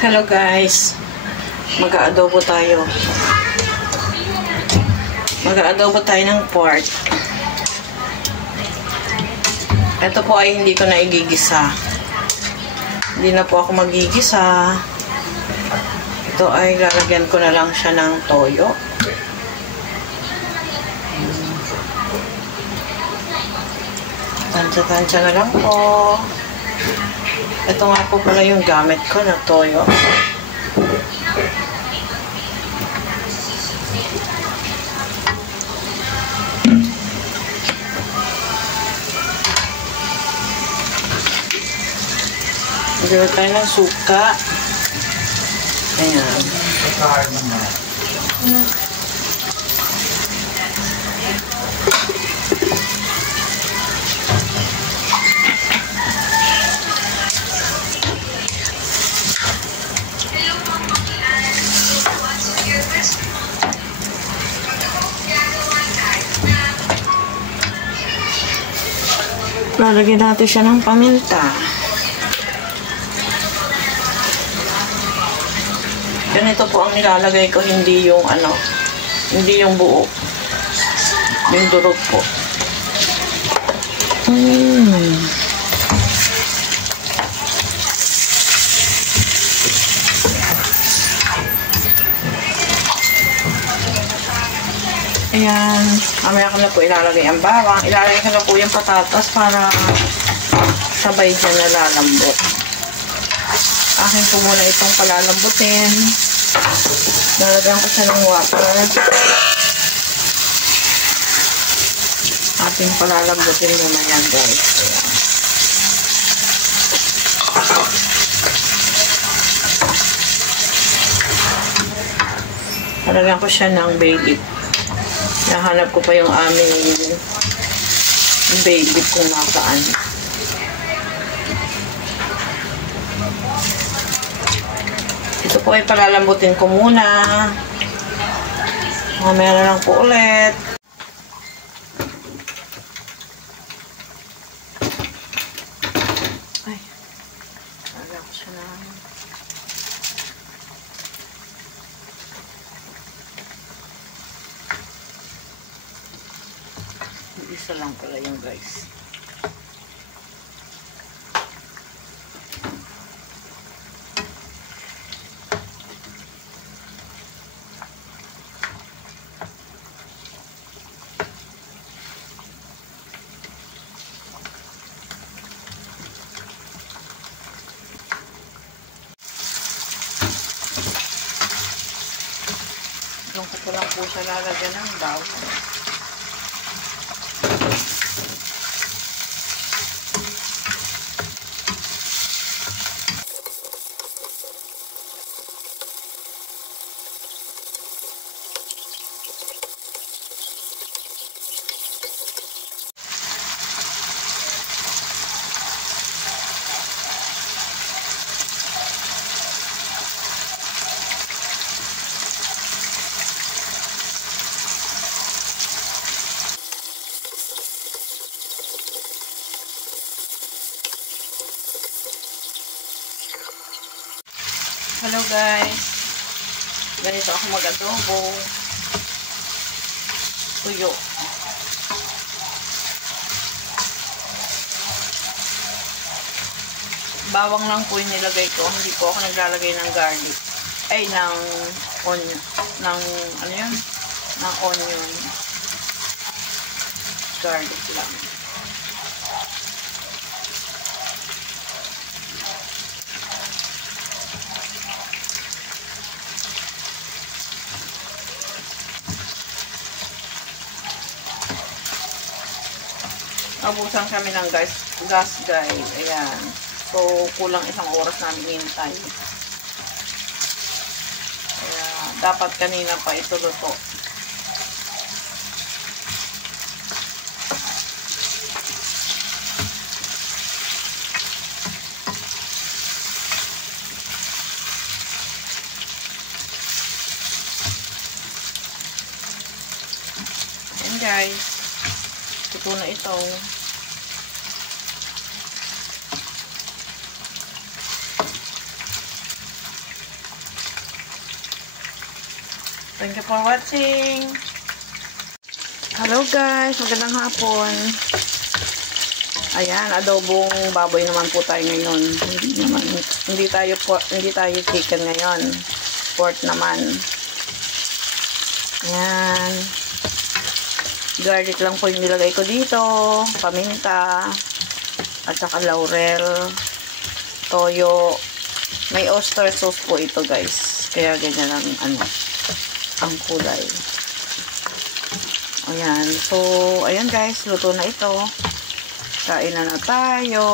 Hello guys, mag-aadobo tayo. Mag-aadobo tayo ng pork. Ito po ay hindi ko na igigisa. Hindi na po ako magigisa. Ito ay lalagyan ko na lang siya ng toyo. Tansya-tansya na lang po. Ito nga po pala yung gamit ko na toyo. Magiging tayo ng suka. Ayan. Lalagyan natin siya ng paminta. Ganito po ang nilalagay ko, hindi yung hindi yung buo. Yung durog po. Ayan, mamaya ko na po ilalagay ang bawang. Ilalagay ko na po yung patatas para sabay dyan na lalambot. Akin po muna itong palalambutin. Lalagyan ko siya ng water. Ating palalambutin muna yan guys. Ayan. Lalagyan ko siya ng bay leaf. Nahanap ko pa yung aming bay leaf kung nasaan. Ito po ay palalambutin ko muna. Mamaya na lang po ulit. Ay, lagyan ko siya na. Isa lang pala yung guys. Doon ko lang po siya lalagyan ng bawang. Hello guys, ganito ako mag-adobo. Tuyo. Bawang lang po yung nilagay ko, hindi po ako naglalagay ng garlic. Ay, ng onion. Ng, ano yun? Ng onion. Garlic lang. Nabusan kami ng gas guys. Ayan. So, kulang isang oras namin hintay. Kaya, dapat kanina pa ito luto. Ayan guys. Ito na ito. Thank you for watching. Hello guys, magandang hapon. Ayan, adobong baboy naman po tayo ngayon. Hindi tayo chicken ngayon. Pork naman. Ayan. Garlic lang po yung nilagay ko dito. Paminta. At saka laurel. Toyo. May oyster sauce po ito guys. Kaya ganyan ang kulay. Ayan. So, ayan guys. Luto na ito. Kain na tayo.